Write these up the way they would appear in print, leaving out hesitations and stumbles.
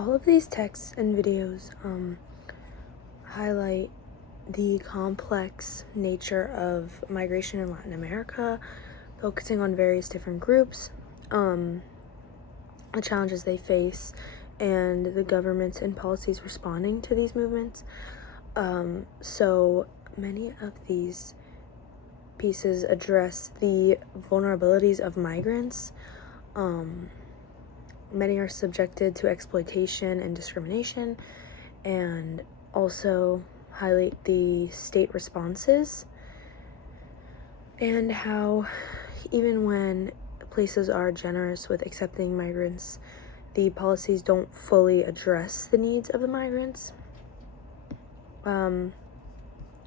All of these texts and videos highlight the complex nature of migration in Latin America, focusing on various different groups, the challenges they face, and the governments and policies responding to these movements. So many of these pieces address the vulnerabilities of migrants. Many are subjected to exploitation and discrimination, and also highlight the state responses and how even when places are generous with accepting migrants, the policies don't fully address the needs of the migrants.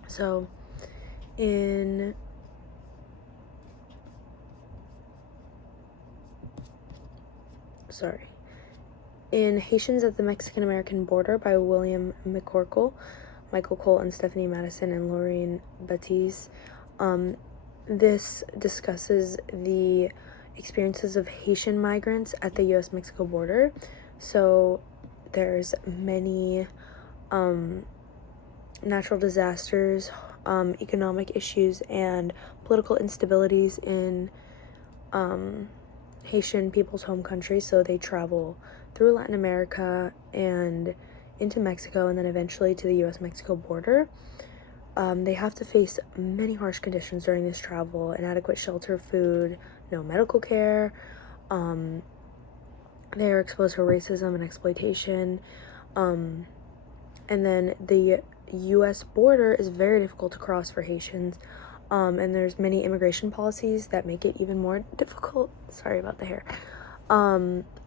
So in Haitians at the Mexican-American Border by William McCorkle, Michael Cole, and Stephanie Madison, and Laureen Baptiste, this discusses the experiences of Haitian migrants at the U.S.-Mexico border. So there's many natural disasters, economic issues, and political instabilities in Haitian people's home country. So they travel through Latin America and into Mexico, and then eventually to the U.S.-Mexico border. They have to face many harsh conditions during this travel: inadequate shelter, food, no medical care. They are exposed to racism and exploitation. And then the U.S. border is very difficult to cross for Haitians. And there's many immigration policies that make it even more difficult. Sorry about the hair.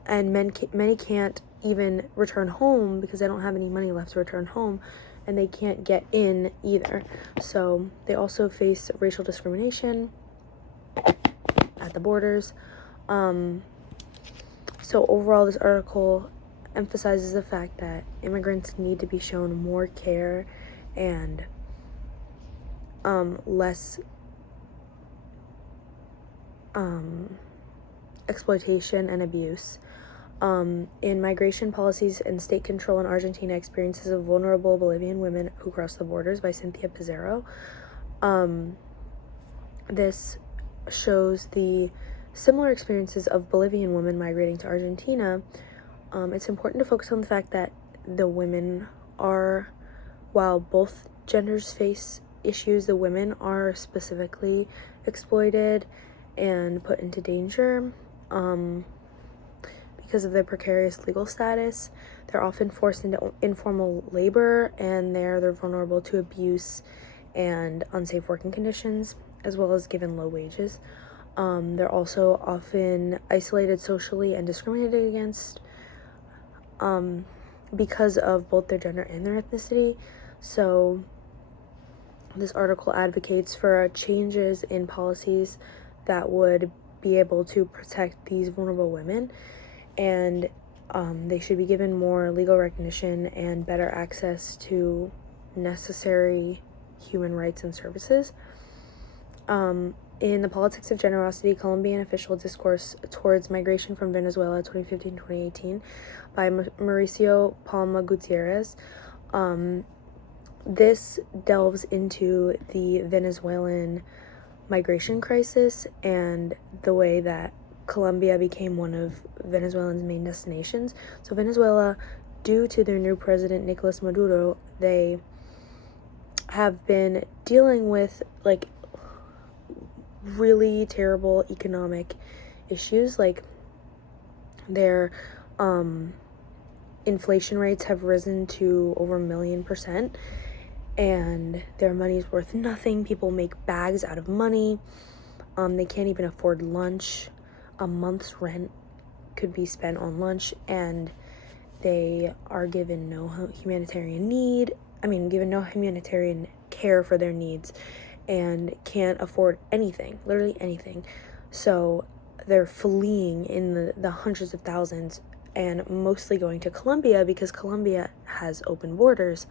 And many can't even return home because they don't have any money left to return home, and they can't get in either. So they also face racial discrimination at the borders. So overall, this article emphasizes the fact that immigrants need to be shown more care and less exploitation and abuse. In migration policies and state control in Argentina, experiences of vulnerable Bolivian women who cross the borders by Cynthia Pizarro. This shows the similar experiences of Bolivian women migrating to Argentina. It's important to focus on the fact that the women are, while both genders face issues, the women are specifically exploited and put into danger because of their precarious legal status. They're often forced into informal labor, and they're vulnerable to abuse and unsafe working conditions, as well as given low wages. They're also often isolated socially and discriminated against because of both their gender and their ethnicity. So this article advocates for changes in policies that would be able to protect these vulnerable women, and they should be given more legal recognition and better access to necessary human rights and services. In The Politics of Generosity, Colombian Official Discourse Towards Migration from Venezuela, 2015-2018, by Mauricio Palma Gutierrez. This delves into the Venezuelan migration crisis and the way that Colombia became one of Venezuela's main destinations. So Venezuela, due to their new president, Nicolas Maduro, they have been dealing with really terrible economic issues. Their inflation rates have risen to over 1,000,000%, and their money's worth nothing. People make bags out of money. They can't even afford lunch. A month's rent could be spent on lunch, and they are given no humanitarian care for their needs, and can't afford anything, literally anything. So they're fleeing in the hundreds of thousands, and mostly going to Colombia because Colombia has open borders.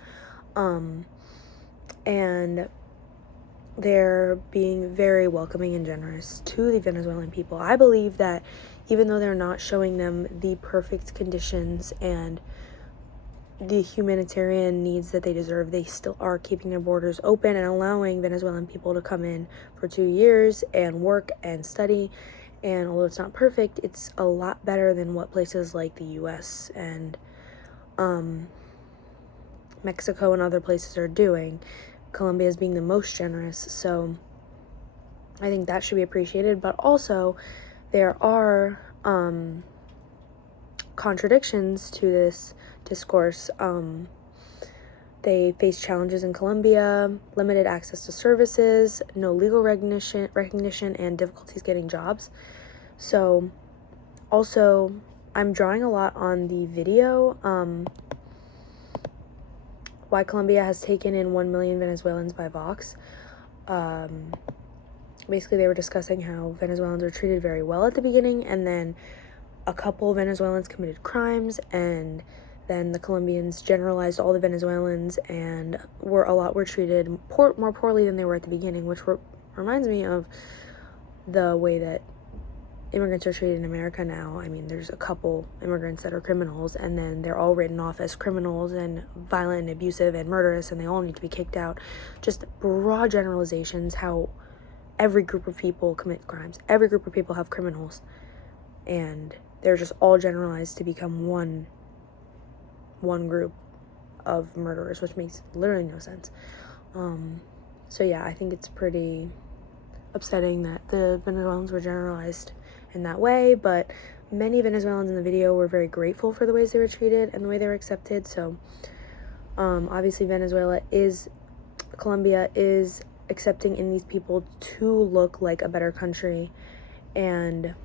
And they're being very welcoming and generous to the Venezuelan people. I believe that even though they're not showing them the perfect conditions and the humanitarian needs that they deserve, they still are keeping their borders open and allowing Venezuelan people to come in for 2 years and work and study. And although it's not perfect, it's a lot better than what places like the US and Mexico and other places are doing. Colombia is being the most generous, so I think that should be appreciated. But also, there are contradictions to this discourse. They face challenges in Colombia, limited access to services, no legal recognition, and difficulties getting jobs. So, also, I'm drawing a lot on the video, Why Colombia Has Taken in 1 Million Venezuelans by Vox. Basically, they were discussing how Venezuelans were treated very well at the beginning, and then a couple Venezuelans committed crimes, and then the Colombians generalized all the Venezuelans and were treated more poorly than they were at the beginning, which reminds me of the way that immigrants are treated in America now. I mean, there's a couple immigrants that are criminals, and then they're all written off as criminals and violent and abusive and murderous, and they all need to be kicked out. Just broad generalizations, how every group of people commit crimes. Every group of people have criminals, and they're just all generalized to become one group of murderers, which makes literally no sense. So yeah, I think it's pretty upsetting that the Venezuelans were generalized in that way, but many Venezuelans in the video were very grateful for the ways they were treated and the way they were accepted. So obviously Colombia is accepting in these people to look like a better country and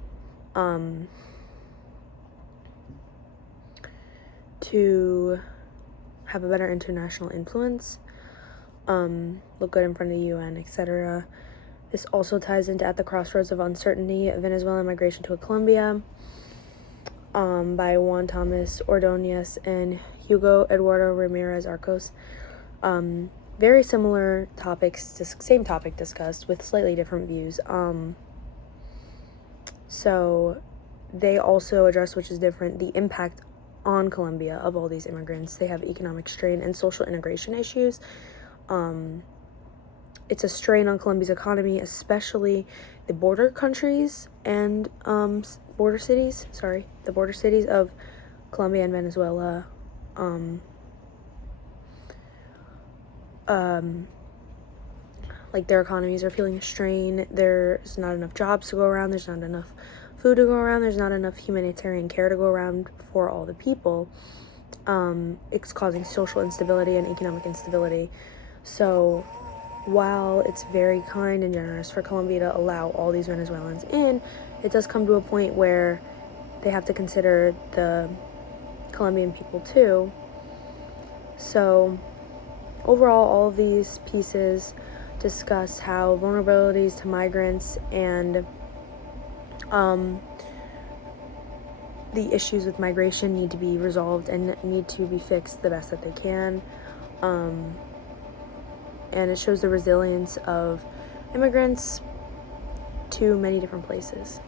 to have a better international influence, look good in front of the UN, etc. This also ties into At the Crossroads of Uncertainty, Venezuelan Migration to Colombia, by Juan Thomas Ordonez and Hugo Eduardo Ramirez Arcos. Very similar topics, same topic discussed with slightly different views. So they also address, which is different, the impact on Colombia of all these immigrants. They have economic strain and social integration issues. It's a strain on Colombia's economy, especially the border countries and the border cities of Colombia and Venezuela. Like their economies are feeling a strain. There's not enough jobs to go around. There's not enough food to go around. There's not enough humanitarian care to go around for all the people. It's causing social instability and economic instability. So while it's very kind and generous for Colombia to allow all these Venezuelans in, it does come to a point where they have to consider the Colombian people too. So overall, all of these pieces discuss how vulnerabilities to migrants and the issues with migration need to be resolved and need to be fixed the best that they can. And it shows the resilience of immigrants to many different places.